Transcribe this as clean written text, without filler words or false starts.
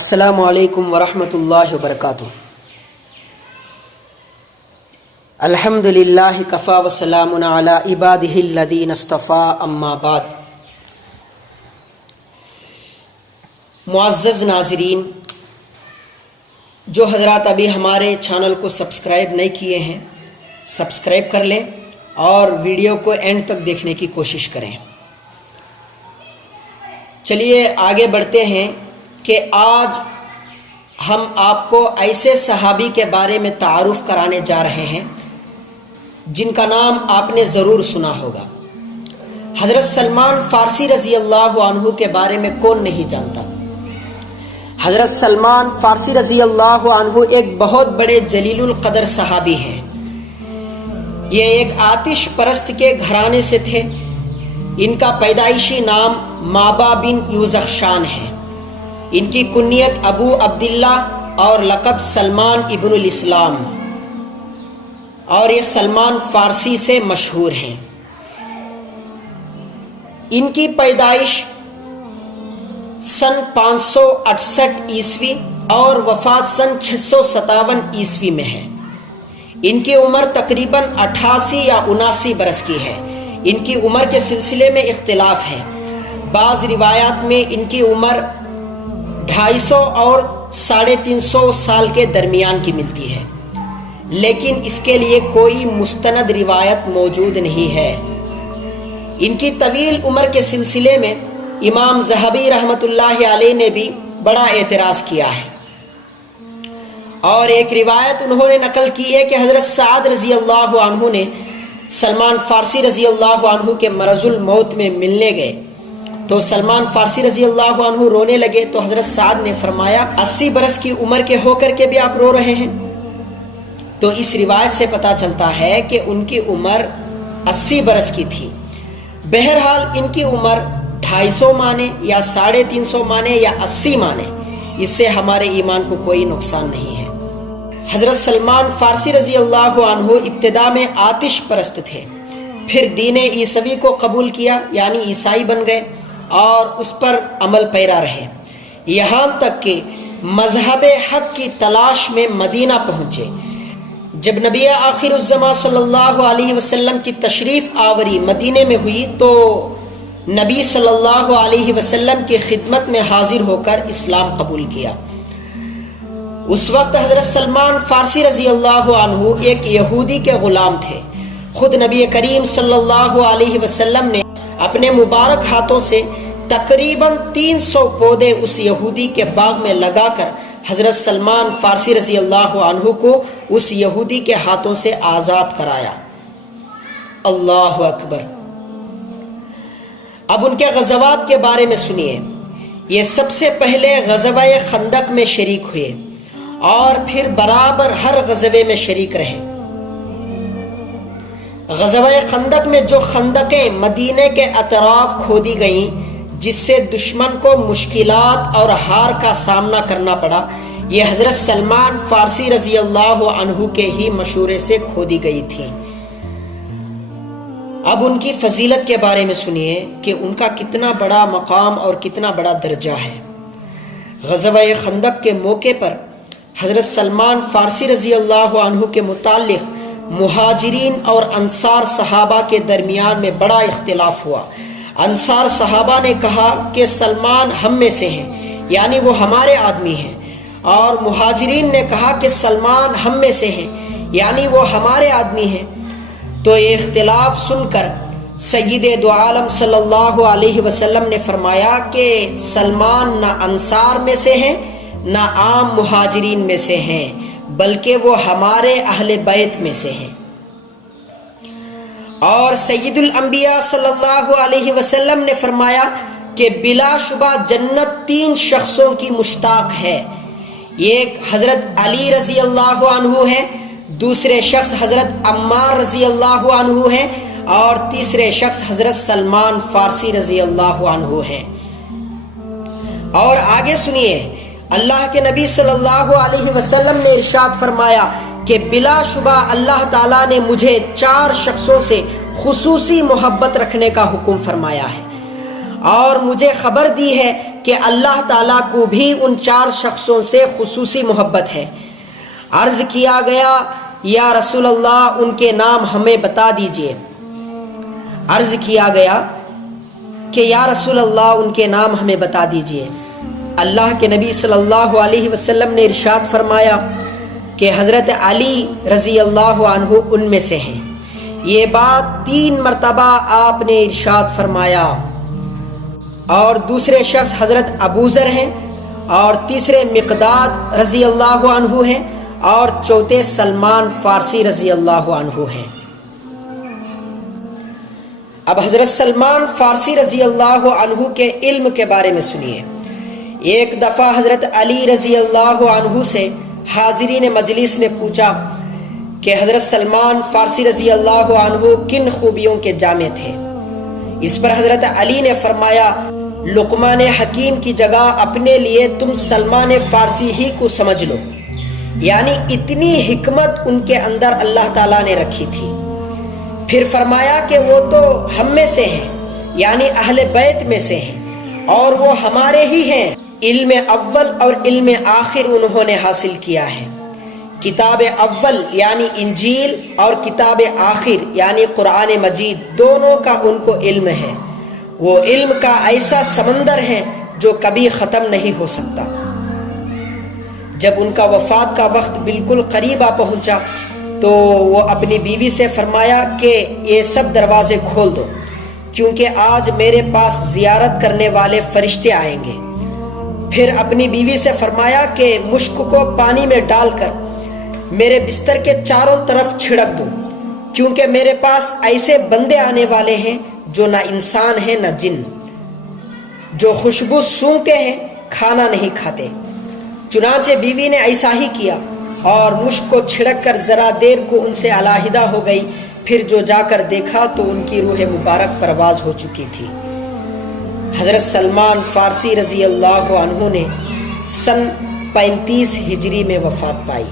السلام علیکم ورحمۃ اللہ وبرکاتہ۔ الحمد للہ کفا وسلام علی عبادہ الذین اصطفیٰ، اما بعد۔ معزز ناظرین، جو حضرات ابھی ہمارے چینل کو سبسکرائب نہیں کیے ہیں، سبسکرائب کر لیں اور ویڈیو کو اینڈ تک دیکھنے کی کوشش کریں۔ چلیے آگے بڑھتے ہیں کہ آج ہم آپ کو ایسے صحابی کے بارے میں تعارف کرانے جا رہے ہیں جن کا نام آپ نے ضرور سنا ہوگا۔ حضرت سلمان فارسی رضی اللہ عنہ کے بارے میں کون نہیں جانتا۔ حضرت سلمان فارسی رضی اللہ عنہ ایک بہت بڑے جلیل القدر صحابی ہیں۔ یہ ایک آتش پرست کے گھرانے سے تھے۔ ان کا پیدائشی نام مابا بن یوزخشان ہے۔ ان کی کنیت ابو عبداللہ اور لقب سلمان ابن الاسلام، اور یہ سلمان فارسی سے مشہور ہیں۔ ان کی پیدائش سن 568 عیسوی اور وفات سن 657 عیسوی میں ہے۔ ان کی عمر تقریباً 88 یا 79 برس کی ہے۔ ان کی عمر کے سلسلے میں اختلاف ہے۔ بعض روایات میں ان کی عمر 250 اور 350 سال کے درمیان کی ملتی ہے، لیکن اس کے لیے کوئی مستند روایت موجود نہیں ہے۔ ان کی طویل عمر کے سلسلے میں امام ذہبی رحمۃ اللہ علیہ نے بھی بڑا اعتراض کیا ہے، اور ایک روایت انہوں نے نقل کی ہے کہ حضرت سعد رضی اللہ عنہ نے سلمان فارسی رضی اللہ عنہ کے مرض الموت میں ملنے گئے تو سلمان فارسی رضی اللہ عنہ رونے لگے، تو حضرت سعد نے فرمایا 80 برس کی عمر کے ہو کر کے بھی آپ رو رہے ہیں؟ تو اس روایت سے پتہ چلتا ہے کہ ان کی عمر 80 برس کی تھی۔ بہرحال ان کی عمر 250 مانے یا 350 مانے یا 80 مانے، اس سے ہمارے ایمان کو کوئی نقصان نہیں ہے۔ حضرت سلمان فارسی رضی اللہ عنہ ابتدا میں آتش پرست تھے، پھر دین عیسوی کو قبول کیا، یعنی عیسائی بن گئے اور اس پر عمل پیرا رہے، یہاں تک کہ مذہب حق کی تلاش میں مدینہ پہنچے۔ جب نبی آخر الزماں صلی اللہ علیہ وسلم کی تشریف آوری مدینے میں ہوئی تو نبی صلی اللہ علیہ وسلم کی خدمت میں حاضر ہو کر اسلام قبول کیا۔ اس وقت حضرت سلمان فارسی رضی اللہ عنہ ایک یہودی کے غلام تھے۔ خود نبی کریم صلی اللہ علیہ وسلم نے اپنے مبارک ہاتھوں سے تقریباً 300 پودے اس یہودی کے باغ میں لگا کر حضرت سلمان فارسی رضی اللہ عنہ کو اس یہودی کے ہاتھوں سے آزاد کرایا۔ اللہ اکبر۔ اب ان کے غزوات کے بارے میں سنیے۔ یہ سب سے پہلے غزوہ خندق میں شریک ہوئے اور پھر برابر ہر غزوے میں شریک رہے۔ غزوہ خندق میں جو خندقیں مدینے کے اطراف کھودی گئیں، جس سے دشمن کو مشکلات اور ہار کا سامنا کرنا پڑا، یہ حضرت سلمان فارسی رضی اللہ عنہ کے ہی مشورے سے کھودی گئی تھی۔ اب ان کی فضیلت کے بارے میں سنیے کہ ان کا کتنا بڑا مقام اور کتنا بڑا درجہ ہے۔ غزوہ خندق کے موقع پر حضرت سلمان فارسی رضی اللہ عنہ کے متعلق مہاجرین اور انصار صحابہ کے درمیان میں بڑا اختلاف ہوا۔ انصار صحابہ نے کہا کہ سلمان ہم میں سے ہیں، یعنی وہ ہمارے آدمی ہیں، اور مہاجرین نے کہا کہ سلمان ہم میں سے ہیں، یعنی وہ ہمارے آدمی ہیں۔ تو یہ اختلاف سن کر سید دو عالم صلی اللہ علیہ وسلم نے فرمایا کہ سلمان نہ انصار میں سے ہیں نہ عام مہاجرین میں سے ہیں، بلکہ وہ ہمارے اہل بیت میں سے ہیں۔ اور سید الانبیاء صلی اللہ علیہ وسلم نے فرمایا کہ بلا شبہ جنت 3 شخصوں کی مشتاق ہے۔ ایک حضرت علی رضی اللہ عنہ ہے، دوسرے شخص حضرت عمار رضی اللہ عنہ ہیں، اور تیسرے شخص حضرت سلمان فارسی رضی اللہ عنہ ہیں۔ اور آگے سنیے، اللہ کے نبی صلی اللہ علیہ وسلم نے ارشاد فرمایا کہ بلا شبہ اللہ تعالیٰ نے مجھے 4 شخصوں سے خصوصی محبت رکھنے کا حکم فرمایا ہے، اور مجھے خبر دی ہے کہ اللہ تعالیٰ کو بھی ان 4 شخصوں سے خصوصی محبت ہے۔ عرض کیا گیا یا رسول اللہ ان کے نام ہمیں بتا دیجئے۔ عرض کیا گیا کہ یا رسول اللہ ان کے نام ہمیں بتا دیجئے۔ اللہ کے نبی صلی اللہ علیہ وسلم نے ارشاد فرمایا کہ حضرت علی رضی اللہ عنہ ان میں سے ہیں۔ یہ بات 3 مرتبہ آپ نے ارشاد فرمایا۔ اور دوسرے شخص حضرت ابو ذر ہیں، اور تیسرے مقداد رضی اللہ عنہ ہیں، اور چوتھے سلمان فارسی رضی اللہ عنہ ہیں۔ اب حضرت سلمان فارسی رضی اللہ عنہ کے علم کے بارے میں سنیے۔ ایک دفعہ حضرت علی رضی اللہ عنہ سے حاضرین مجلس نے پوچھا کہ حضرت سلمان فارسی رضی اللہ عنہ کن خوبیوں کے جامع تھے؟ اس پر حضرت علی نے فرمایا، لقمان حکیم کی جگہ اپنے لیے تم سلمان فارسی ہی کو سمجھ لو، یعنی اتنی حکمت ان کے اندر اللہ تعالیٰ نے رکھی تھی۔ پھر فرمایا کہ وہ تو ہم میں سے ہیں، یعنی اہل بیت میں سے ہیں، اور وہ ہمارے ہی ہیں۔ علم اول اور علم آخر انہوں نے حاصل کیا ہے۔ کتاب اول یعنی انجیل اور کتاب آخر یعنی قرآن مجید دونوں کا ان کو علم ہے۔ وہ علم کا ایسا سمندر ہے جو کبھی ختم نہیں ہو سکتا۔ جب ان کا وفات کا وقت بالکل قریب آ پہنچا تو وہ اپنی بیوی سے فرمایا کہ یہ سب دروازے کھول دو، کیونکہ آج میرے پاس زیارت کرنے والے فرشتے آئیں گے۔ پھر اپنی بیوی سے فرمایا کہ مشک کو پانی میں ڈال کر میرے بستر کے چاروں طرف چھڑک دو، کیونکہ میرے پاس ایسے بندے آنے والے ہیں جو نہ انسان ہیں نہ جن، جو خوشبو سونگتے ہیں کھانا نہیں کھاتے۔ چنانچہ بیوی نے ایسا ہی کیا اور مشک کو چھڑک کر ذرا دیر کو ان سے علیحدہ ہو گئی۔ پھر جو جا کر دیکھا تو ان کی روح مبارک پرواز ہو چکی تھی۔ حضرت سلمان فارسی رضی اللہ عنہ نے سن 35 ہجری میں وفات پائی۔